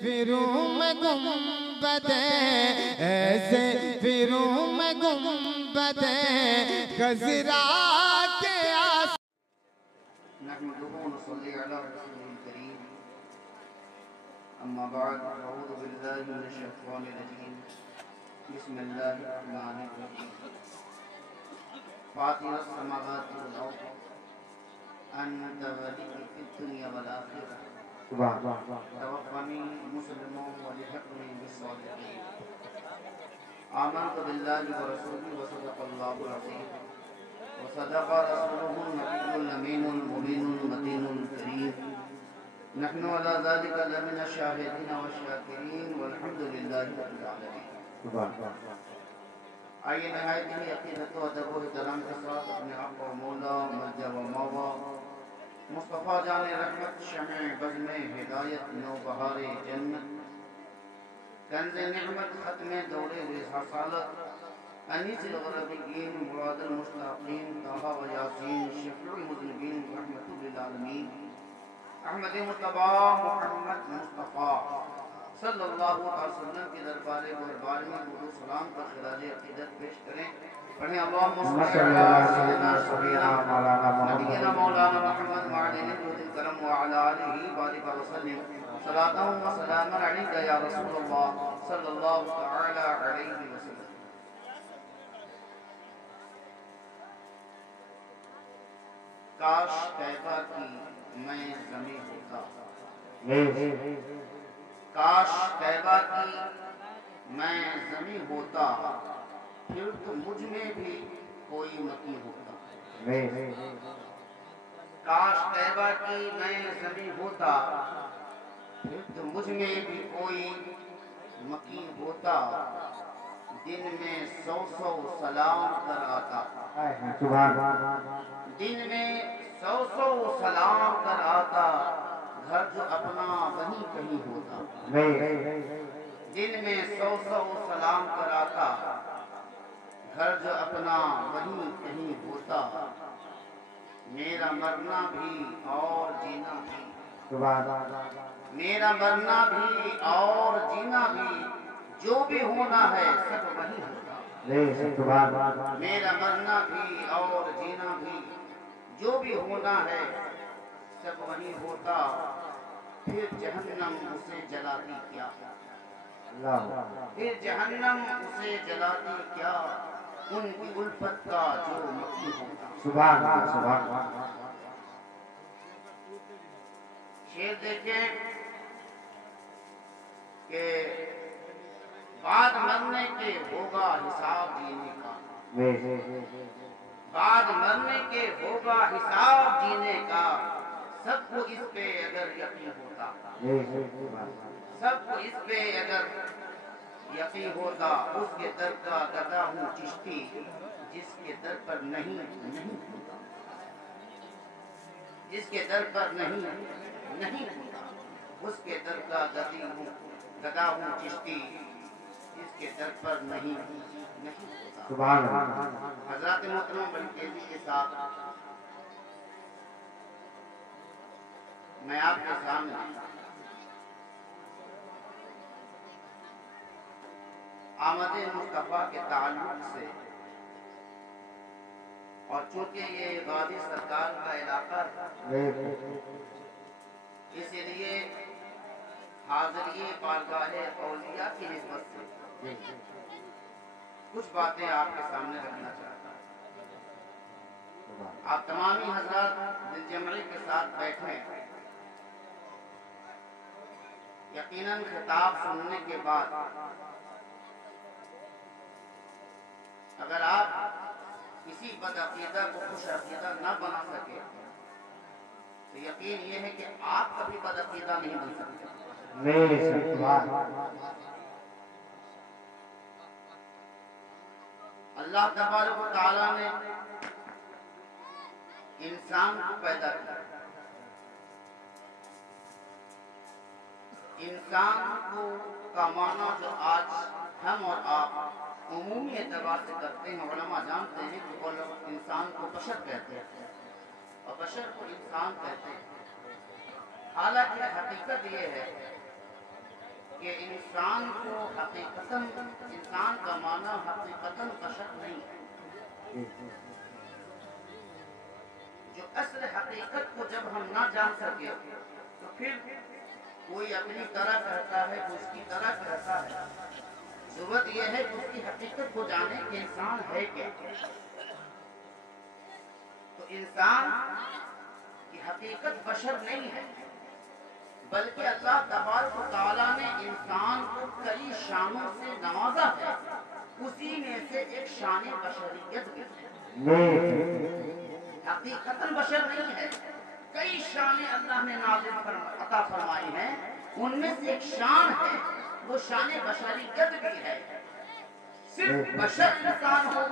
پھروں میں گنبد ایسے پھروں میں گنبد خضرا کے آس نحمده ونصلي على رسوله الكريم أما بعد أعوذ بالله من الشيطان الرجيم بسم الله الرحمن الرحيم فاطر السماوات والأرض أنت ولي في الدنيا والآخرة توفني مسلما والحقني بالصالحين آمنت بالله ورسوله وصدق الله العظيم وصدق رسوله النبي الأمين المبين المتين الكريم نحن على ذلك لمن الشاهدين والشاكرين والحمد لله رب العالمين آئیے نہایت ہی عقیدت و ادب و احترام کے ساتھ اپنے آقا و مولا ملجا و ماوا مصطفیٰ جان رحمت شمع بزم ہدایت نو بہار جنت کنز نعمت ختم دور رسالت انیس الغربیین مراد المشتاقین طه و یاسین شفیع المذنبین رحمت للعالمین احمد مصطفیٰ محمد مصطفیٰ صلی اللہ علیہ وسلم کے دربار بہربار میں درود و سلام کا خراج عقیدت پیش کریں پڑھیں اللہم صلی اللہ نبینا مولانا محمد معدن جود الکرم وعلی آلہ بارک وسلم صلاة و سلام علیکہ یا رسول اللہ صلی اللہ تعالی علیہ وسلم کاش طیبہ کی میں زمین ہوتا کاش طیبہ کی میں زمین ہوتا پھر تو مجھ میں بھی کوئی مکی ہوتا کاش طیبہ کی میں زمین ہوتا پھر تو مجھ میں بھی کوئی مکی ہوتا دن میں 100 سلام کر آتا دن میں 100 سلام کر آتا گھر جو اپنا وہیں کہیں ہوتا دن میں 100 سلام کر آتا گھر جو اپنا وہیں کہیں ہوتا میرا مرنا بھی اور جینا بھی میرا مرنا بھی اور جینا بھی جو بھی ہونا ہے سب وہیں ہوتا میرا مرنا بھی اور جینا بھی جو بھی ہونا ہے سب وہیں ہوتا پھر جہنم اسے جلاتی کیا پھر جہنم اسے جلاتی کیا ان کی الفت کا جو مکی ہوتا شعر دیکھیں کہ بعد مرنے کے ہوگا حساب جینے کا بعد مرنے کے ہوگا حساب جینے کا سب کو اس پہ اگر یقین ہوتا سب کو اس پہ اگر یقین ہوتا اس کے در کا گدا ہوں چشتی جس کے در پر نہیں ہوتا جس کے در پر نہیں ہوتا اس کے در کا گدا ہوں چشتی جس کے در پر نہیں ہوتا حضرات محترم بڑی تیزی کے ساتھ میں آپ کے سامنے آمد مصطفیٰ کے تعلق سے اور چونکہ یہ غازی سرکار کا علاقہ اسی لیے حاضری بارگاہ اولیاء کی نسبت سے کچھ باتیں آپ کے سامنے رکھنا چاہتا ہوں آپ تمامی حضرات دل جمعی کے ساتھ بیٹھیں یقیناً خطاب سننے کے بعد اگر آپ کسی بد عقیدہ کو خوش عقیدہ نہ بنا سکے تو یقین یہ ہے کہ آپ کبھی بد عقیدہ نہیں بن سکتے اللہ تبارک و تعالیٰ نے انسان کو پیدا کیا انسان کو کا معنی جو آج ہم اور آپ عمومی اعتبار سے کرتے ہیں علماء جانتے ہیں کہ وہ لوگ انسان کو بشر کہتے ہیں اور بشر کو انسان کہتے ہیں حالانکہ حقیقت یہ ہے کہ انسان کو حقیقتاً، انسان کا معنی حقیقتاً بشر نہیں ہے. جو اصل حقیقت کو جب ہم نہ جان سکے تو پھر کوئی اپنی طرح کہتا ہے، کوئی اس کی طرح کہتا ہے. ضرورت یہ ہے کہ اس کی حقیقت کو جانے کہ انسان ہے کیا. تو انسان کی حقیقت بشر نہیں ہے، بلکہ اللہ تبارک و تعالیٰ نے انسان کو کئی شانوں سے نوازا ہے. اسی میں سے ایک شان بشریت بھی ہے. حقیقتاً بشر نہیں ہے. کئی شانیں اللہ نے نازل عطا فرمائی ہیں، ان میں سے ایک شان ہے، وہ شان بشریت بھی ہے. صرف بشر انسان ہو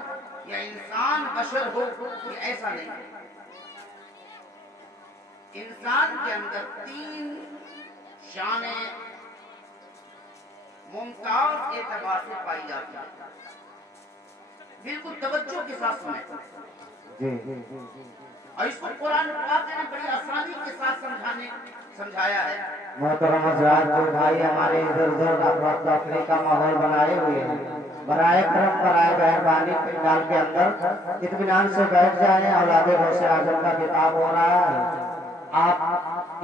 یا انسان بشر ہو، یہ ایسا نہیں ہے. انسان کے اندر 3 شانیں ممتاز اعتبار سے پائی جاتی ہیں. بالکل توجہ کے ساتھ سنیں، اور اس کو قرآن پاک نے بڑی آسانی کے ساتھ سمجھایا ہے. محترم حضرات، جو بھائی ہمارے ادھر ادھر افراد تفریح کا ماحول بنائے ہوئے ہیں، برائے کرم برائے مہربانی پنڈال کے اندر اطمینان سے بیٹھ جائیں. اولاد غوث اعظم کا خطاب ہو رہا ہے. آپ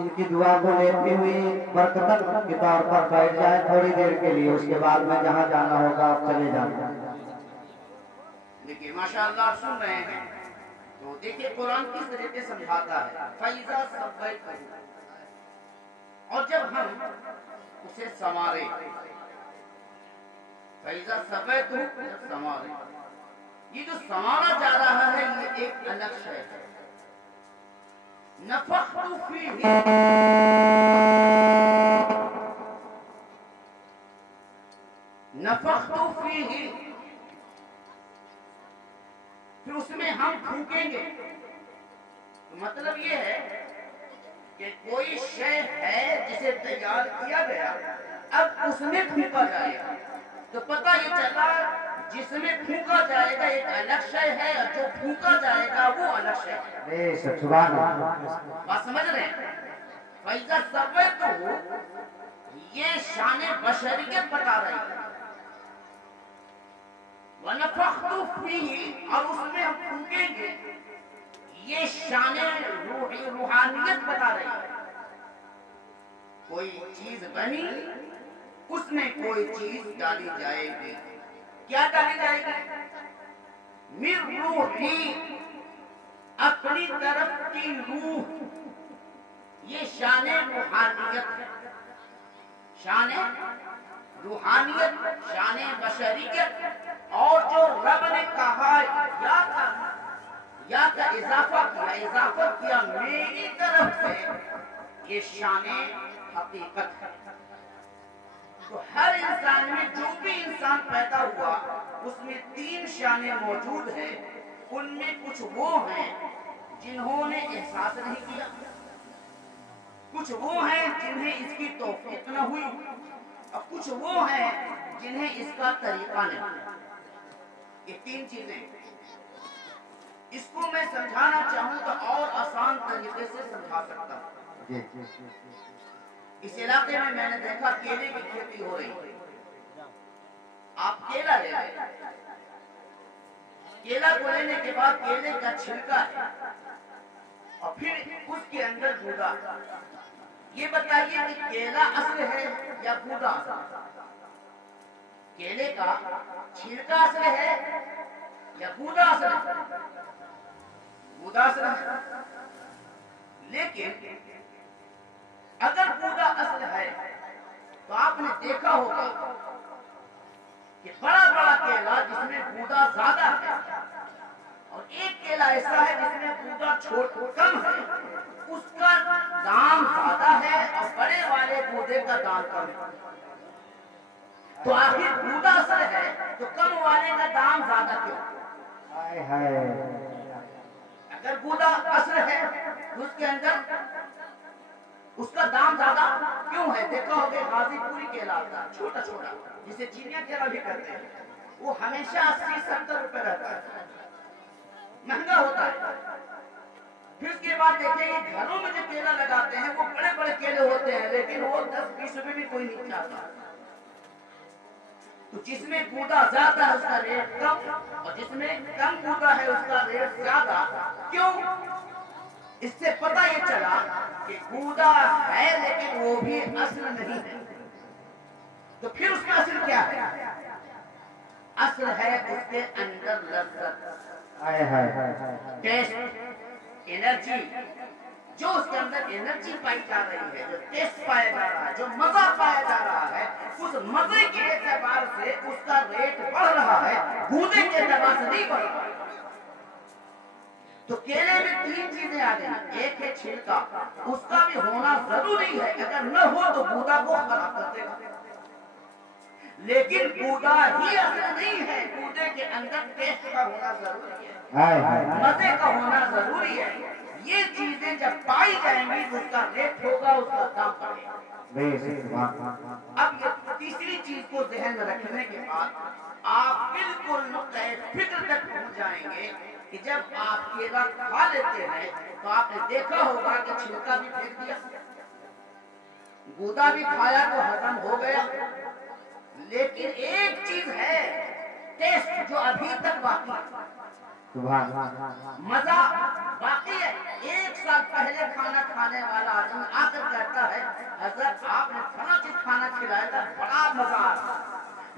ان کی دعا کو لیتے ہوئے برکت کے طور پر بیٹھ جائیں تھوڑی دیر کے لیے. اس کے بعد میں جہاں جانا ہوگا آپ چلے جائیں. دیکھیے ماشاءاللہ آپ سن رہے ہیں تو دیکھیے قرآن کس طریقے سے سمجھاتا ہے. فَإِذَا سَوَّيْتُهُ، اور جب ہم اسے سنوارے. فَإِذَا سَوَّيْتُهُ، جب سنوارے. یہ جو سنوارا جا رہا ہے یہ ایک الگ شے ہے. نفخت فیہ، نفخت فیہ، پھر اس میں ہم پھونکیں گے. مطلب یہ ہے کہ کوئی شے ہے جسے تیار کیا گیا، اب اس میں پھونکا جائے گا. تو پتہ یہ چلا جس میں پھونکا جائے گا ایک الگ شے ہے، اور جو پھونکا جائے گا وہ الگ شے ہے. بات سمجھ رہے ہیں؟ فَإِذَا سَوَّيْتُهُ، یہ شان بشریت بتا رہی ہے. وَنَفَخْتُ فِيهِ، اور اس میں ہم پھونکیں گے، یہ شان روحانیت بتا رہی ہے. کوئی چیز بنی، اس میں کوئی چیز ڈالی جائے گی. کیا ڈالی جائے گی؟ مِن روحی، اپنی طرف کی روح. یہ شان روحانیت ہے. شان روحانیت، شان بشریت. اور جو رب نے کہا یا کا اضافہ کیا میری طرف سے، یہ شان حقیقت ہے. تو ہر انسان میں جو بھی انسان پیدا ہوا اس میں 3 شانیں موجود ہیں. ان میں کچھ وہ ہیں جنہوں نے احساس نہیں کیا، کچھ وہ ہیں جنہیں اس کی توفیق نہ ہوئی، اور کچھ وہ ہیں جنہیں اس کا طریقہ نہیں. یہ 3 چیزیں. اس کو میں سمجھانا چاہوں تو اور آسان طریقے سے سمجھا سکتا ہوں. اس علاقے میں نے دیکھا کیلے کی کھیتی ہو رہی ہے. آپ کیلا لے لیں، کیلا کو لینے کے بعد کیلے کا چھلکا ہے اور پھر اس کے اندر گودا. یہ بتائیے کہ کیلا اصل ہے یا گودا اصل ہے؟ کیلے کا چھلکا اصل ہے یا گودا اصل ہے؟ گودا اصل ہے. لیکن اگر گودا اصل ہے تو آپ نے دیکھا ہوگا کہ بڑا بڑا کیلا جس میں گودا زیادہ ہے، اور ایک کیلا ایسا ہے جس میں گودا کم ہے، اس کا دام زیادہ ہے اور بڑے والے گودے کا دام کم ہے. تو آخر گودا اصل ہے تو کم والے کا دام زیادہ کیوں؟ اگر گودا اصل ہے تو اس کے اندر اس کا دام زیادہ کیوں ہے؟ دیکھا ہوگا غازی پوری کیلا آتا ہے چھوٹا چھوٹا، جسے چینیا کیلا بھی کرتے ہیں. وہ ہمیشہ 80-70 روپے رہتا ہے، مہنگا ہوتا ہے. پھر اس کے بعد دیکھیں یہ گھروں میں جو کیلا لگاتے ہیں وہ بڑے بڑے کیلے ہوتے ہیں، لیکن وہ 10-20 روپے بھی کوئی نہیں چاہتا. تو جس میں کودا زیادہ ہے اس کا ریٹ کم، اور جس میں کم کودا ہے اس کا ریٹ زیادہ. کیوں؟ اس سے پتہ یہ چلا کہ کودا ہے لیکن وہ بھی اصل نہیں ہے. تو پھر اس کا اصل کیا ہے؟ اصل ہے اس کے اندر لذت، ٹیسٹ، انرجی. جو اس کے اندر انرجی پائی جا رہی ہے، جو ٹیسٹ پایا جا رہا ہے، جو مزہ پایا جا رہا ہے، اس مزے کے اعتبار سے اس کا ریٹ بڑھ رہا ہے، گودے کے اعتبار سے نہیں بڑھ رہا. تو کیلے میں 3 چیزیں آ گئی. ایک ہے چھلکا، اس کا بھی ہونا ضروری ہے، اگر نہ ہو تو گودا کو خراب کر دے گا. لیکن گودا ہی اصل نہیں ہے، گودے کے اندر ٹیسٹ کا ہونا ضروری ہے، مزے کا ہونا ضروری ہے. یہ چیزیں جب پائی جائیں گی تو اس کا ریٹ ہوگا، اس کا دام بڑھے گا. اب یہ تیسری چیز کو ذہن میں رکھنے کے بعد آپ بالکل نقطۂ فکر تک پہنچ جائیں گے کہ جب آپ کیلا کھا لیتے ہیں تو آپ نے دیکھا ہوگا کہ چھلکا بھی پھینک دیا، گودا بھی کھایا تو ہضم ہو گیا. لیکن ایک چیز ہے، ٹیسٹ جو ابھی تک باقی ہے، مزہ باقی ہے. 1 سال پہلے کھانا کھانے والا آدمی آ کر کہتا ہے حضرت آپ نے فلاں چیز کھانا کھلایا تھا، بڑا مزہ آ رہا.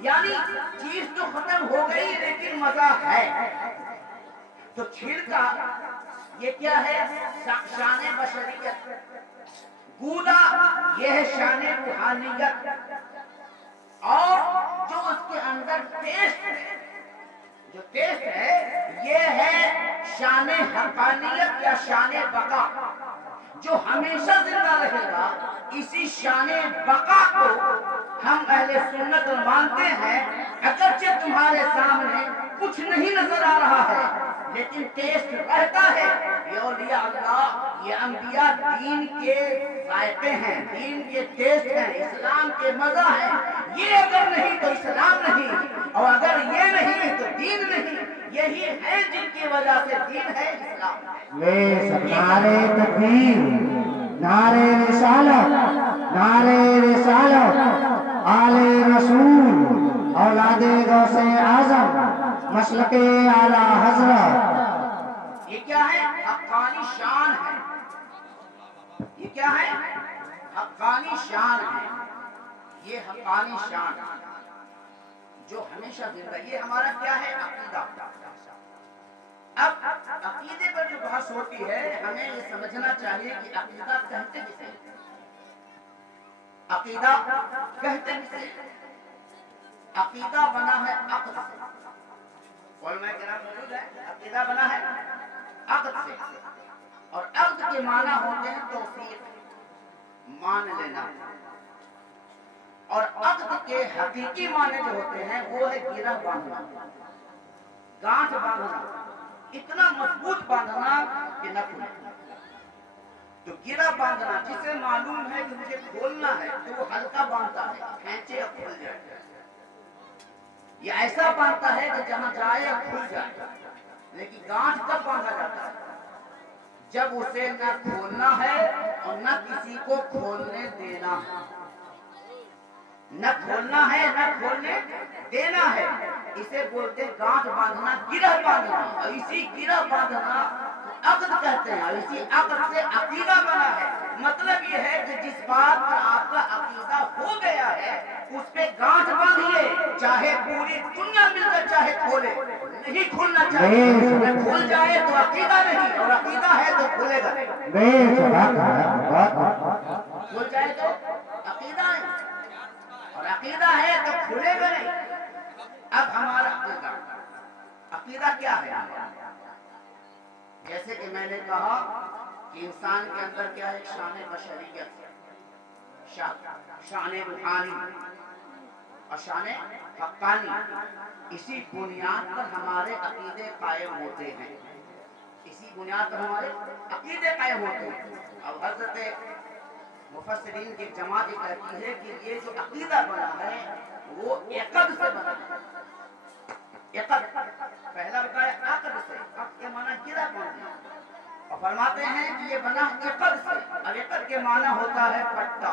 یعنی چیز تو ختم ہو گئی لیکن مزہ ہے. تو چھلکا یہ کیا ہے؟ شان بشریت. گودا یہ ہے شان روحانیت. اور جو اس کے اندر ٹیسٹ ہے، جو ٹیسٹ ہے یہ ہے شان حقانیت یا شان بقا، جو ہمیشہ زندہ رہے گا. اسی شان بقا کو ہم اہل سنت مانتے ہیں. اگرچہ تمہارے سامنے کچھ نہیں نظر آ رہا ہے لیکن ٹیسٹ رہتا ہے. یہ اولیاء اللہ، یہ انبیاء دین کے ذائقے ہیں، دین کے ٹیسٹ ہیں، اسلام کے مزہ ہے. یہ اگر نہیں تو اسلام نہیں، اور اگر یہ نہیں تو دین نہیں. یہی ہے جن کی وجہ سے دین ہے، اسلام ہے. نعرے تکبیر، نعرے رسالت، نعرے رسالت، آل رسول، اولاد غوث اعظم، مسلک اعلی حضرت. یہ کیا ہے؟ حقانی شان ہے. یہ کیا ہے؟ حقانی شان ہے. یہ حقانی شان جو ہمیشہ زندہ. یہ ہمارا کیا ہے؟ عقیدہ. اب عقیدے پر جو بحث ہوتی ہے ہمیں یہ سمجھنا چاہیے کہ عقیدہ کہتے کسے؟ عقیدہ کہتے کسے؟ عقیدہ بنا ہے عقد سے. علماء کرام موجود ہے. عقیدہ بنا ہے عقد سے، اور عقد کے معنی ہوتے ہیں توثیق، مان لینا. اور عقد کے حقیقی معنی جو ہوتے ہیں وہ ہے گرہ باندھنا، گانٹھ باندھنا، اتنا مضبوط باندھنا کہ نہ کھلے. تو گرہ باندھنا جسے معلوم ہے کہ مجھے کھولنا ہے تو وہ ہلکا باندھتا ہے، کھینچے اور کھل جائے. یہ ایسا باندھتا ہے کہ جہاں جائے کھل جائے. لیکن گانٹھ کب باندھا جاتا ہے؟ جب اسے نہ کھولنا ہے اور نہ کسی کو کھولنے دینا ہے. نہ کھولنا ہے نہ کھولنے دینا ہے. اسے بولتے ہیں گانٹھ باندھنا، گرہ باندھنا. اور اسی گرہ باندھنا عقد کہتے ہیں، اور اسی عقد سے عقیدہ بنا ہے. مطلب یہ ہے کہ جس بات پر آپ کا عقیدہ ہو گیا ہے اس پہ گانٹھ باندھیے، چاہے پوری دنیا مل کر چاہے کھولے. نہیں کھلنا چاہیے. اگر کھل جائے تو عقیدہ نہیں، اور عقیدہ ہے تو کھلے گا. کھل جائے تو عقیدہ ہے، اور عقیدہ ہے تو کھلے گا نہیں. اب ہمارا عقیدہ کیا ہے؟ جیسے کہ میں نے کہا کہ انسان کے اندر کیا ہے؟ شان بشریت، شان روحانی اور شان حقانی. اسی بنیاد پر ہمارے عقیدے قائم ہوتے ہیں. اسی بنیاد پر ہمارے عقیدے قائم ہوتے ہیں. اب حضرت مفسرین کی جماعت یہ کہتی ہے کہ یہ جو عقیدہ بنا ہے وہ عقد سے بنا ہے. عقد پہلا بتایا عقد سے، عقد کے معنی گرہ باندھنا. اور فرماتے ہیں کہ یہ بنا عقد سے، اور عقد کے معنی ہوتا ہے پٹا.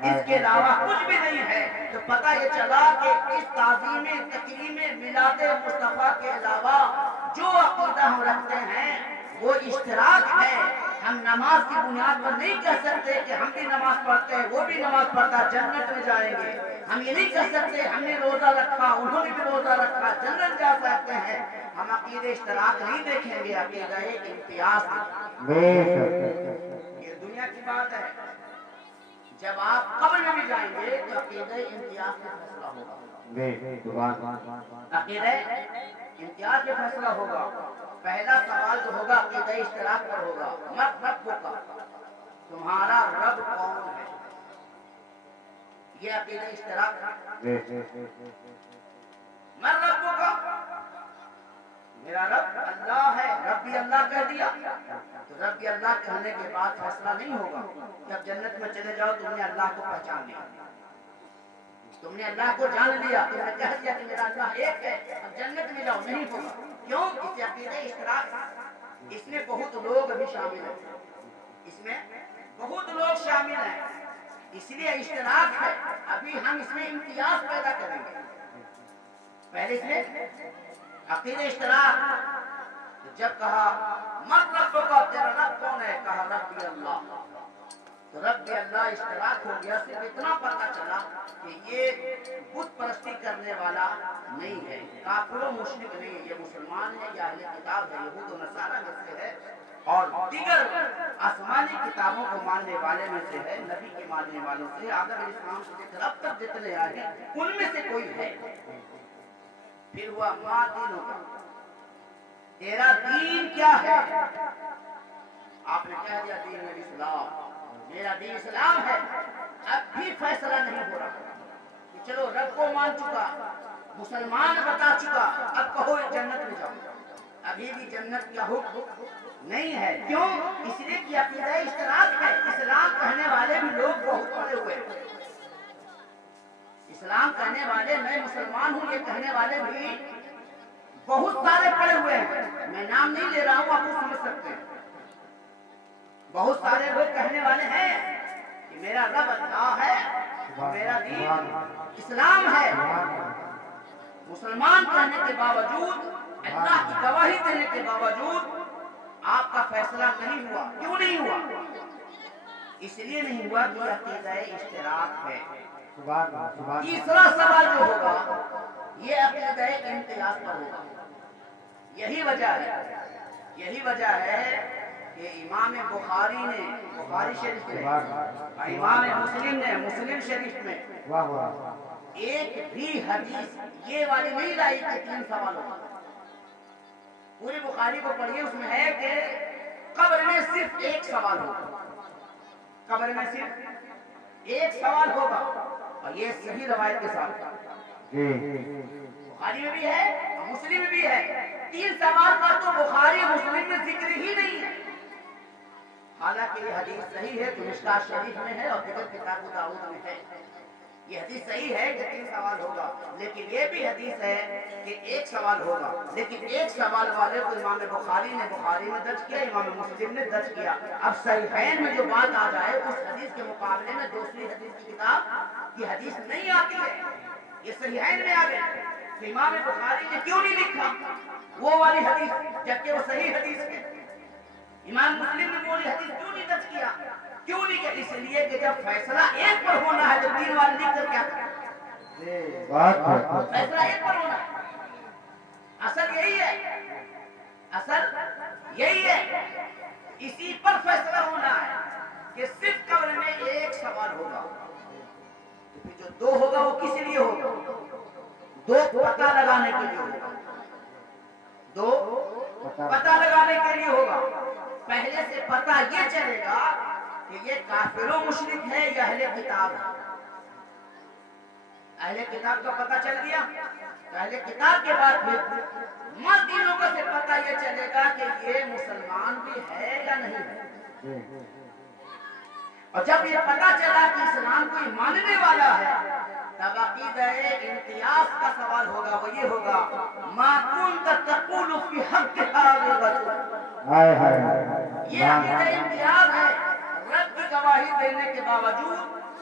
اس کے علاوہ کچھ بھی نہیں ہے، تو پتہ یہ چلا کہ اس تعظیم تکریم میلاد مصطفیٰ کے علاوہ جو عقیدہ ہم رکھتے ہیں وہ اشتراک ہے۔ ہم نماز کی بنیاد پر نہیں کہہ سکتے کہ ہم بھی نماز پڑھتے ہیں وہ بھی نماز پڑھتا جنت میں جائیں گے۔ ہم یہ نہیں کہہ سکتے ہم نے روزہ رکھا انہوں نے بھی روزہ رکھا جنت جا سکتے ہیں۔ ہم عقیدہ اشتراک نہیں دیکھیں گے، عقیدہ امتیاز یہ دنیا کی بات ہے۔ جب آپ قبر میں بھی جائیں گے تو عقیدہ امتیاز کا فیصلہ ہوگا، عقیدہ امتیاز کا فیصلہ ہوگا۔ پہلا سوال جو ہوگا عقیدہ اشتراک پر ہوگا، من ربک، تمہارا رب کون ہے؟ یہ عقیدہ اشتراک۔ من ربک، میرا رب اللہ ہے، ربی اللہ کہہ دیا تو ربی اللہ کہنے کے بعد فیصلہ نہیں ہوگا کہ اب جنت میں چلے جاؤ تم نے اللہ کو پہچان لیا، تم نے اللہ کو جان لیا، تم نے کہہ دیا کہ میرا اللہ ایک ہے، اب جنت میں جاؤ، نہیں ہوگا۔ کیوں؟ اس عقیدہ اشتراک، اس میں بہت لوگ بھی شامل ہیں، اس میں بہت لوگ شامل ہیں، اس لیے اشتراک ہے۔ ابھی ہم اس میں امتیاز پیدا کریں گے۔ پہلے اس میں عقیدہ اشتراک، جب کہا من ربک، تیرا رب کون ہے؟ کہا ربی اللہ، تو رب اللہ اشتراک ہو گیا۔ صرف اتنا پتہ چلا کہ یہ بت پرستی کرنے والا نہیں ہے، کافر و مشرک نہیں ہے، یہ مسلمان ہے یا اہل کتاب ہے، یہود و نصارہ میں سے ہے اور دیگر آسمانی کتابوں کو ماننے والے میں سے ہے، نبی کے ماننے والوں سے، آدم علیہ السلام سے لے کر اب تک جتنے آئے ہیں ان میں سے کوئی ہے۔ پھر ہوا ما دینوں کا، تیرا دین کیا ہے؟ آپ نے کہہ دیا دین اسلام، میرا دین اسلام ہے۔ اب بھی فیصلہ نہیں ہو رہا کہ چلو رب کو مان چکا، مسلمان بتا چکا، اب کہو جنت میں جاؤ، ابھی بھی جنت کا حکم نہیں ہے۔ کیوں؟ اس لیے کہ عقیدہ اشتراک ہے۔ اسلام کہنے والے بھی لوگ بہت پڑے ہوئے ہیں، اسلام کہنے والے میں مسلمان ہوں یہ کہنے والے بھی بہت سارے پڑے ہوئے ہیں، میں نام نہیں لے رہا ہوں، آپ کو سمجھ سکتے ہیں۔ بہت سارے لوگ کہنے والے ہیں کہ میرا رب اللہ ہے، میرا دین اسلام ہے، مسلمان کہنے کے باوجود، اللہ کی گواہی دینے کے باوجود آپ کا فیصلہ نہیں ہوا۔ کیوں نہیں ہوا؟ اس لیے نہیں ہوا کہ عقیدہ اشتراک ہے۔ تیسرا سوال جو ہوگا یہ عقیدہ امتیاز پر ہوگا۔ یہی وجہ ہے کہ امام بخاری نے بخاری شریف میں، امام مسلم نے مسلم شریف میں ایک بھی حدیث یہ والی نہیں لائی کہ 3 سوال ہوگا۔ پوری بخاری کو پڑھیے، اس میں ہے کہ قبر میں صرف ایک سوال ہوگا، قبر میں صرف ایک سوال ہوگا، اور یہ صحیح روایت کے ساتھ بخاری میں بھی ہے اور مسلم میں بھی ہے۔ 3 سوال کا تو بخاری مسلم میں ذکر ہی نہیں ہے، حالانکہ یہ حدیث صحیح ہے، تو مشکات شریف میں ہے اور دیگر کتاب داؤد میں ہے۔ یہ حدیث صحیح ہے کہ 3 سوال ہوگا، لیکن یہ بھی حدیث ہے کہ ایک سوال ہوگا، لیکن ایک سوال والے کو امام بخاری نے بخاری میں درج کیا، امام مسلم نے درج کیا۔ اب صحیحین میں جو بات آ جائے اس حدیث کے مقابلے میں دوسری حدیث کی کتاب کی حدیث نہیں آتی ہے، یہ صحیحین میں آ گئی کہ امام بخاری نے کیوں نہیں لکھا وہ والی حدیث جبکہ وہ صحیح حدیث ہے؟ امام مسلم نے وہ والی حدیث کیوں نہیں درج کیا؟ کیوں نہیں کیا؟ اس لیے کہ جب فیصلہ ایک پر ہونا ہے تو 3 والے لکھ کر کیا کریں؟ فیصلہ ایک پر ہونا ہے، اصل یہی ہے، اسی پر فیصلہ ہونا ہے کہ صرف قبر میں ایک سوال ہوگا، تو پھر جو 2 ہوگا وہ کس لیے ہوگا؟ 2 پتہ لگانے کے لیے ہوگا، 2 پتہ لگانے کے لیے ہوگا۔ پہلے سے پتہ یہ چلے گا کہ یہ کافر و مشرک ہے یا اہل کتاب ہے۔ اہل کتاب کا پتہ چل گیا، اہل کتاب کے بعد پھر مدینوں کا سے پتہ یہ چلے گا کہ یہ مسلمان بھی ہے یا نہیں ہے۔ اور جب یہ پتہ چلا کہ اسلام کوئی ماننے والا ہے تب عقیدہ امتیاز کا سوال ہوگا، وہ یہ ہوگا ما کنت تقول فی حق هذا الرجل۔ یہ عقیدہ امتیاز ہے، رب کی گواہی دینے کے باوجود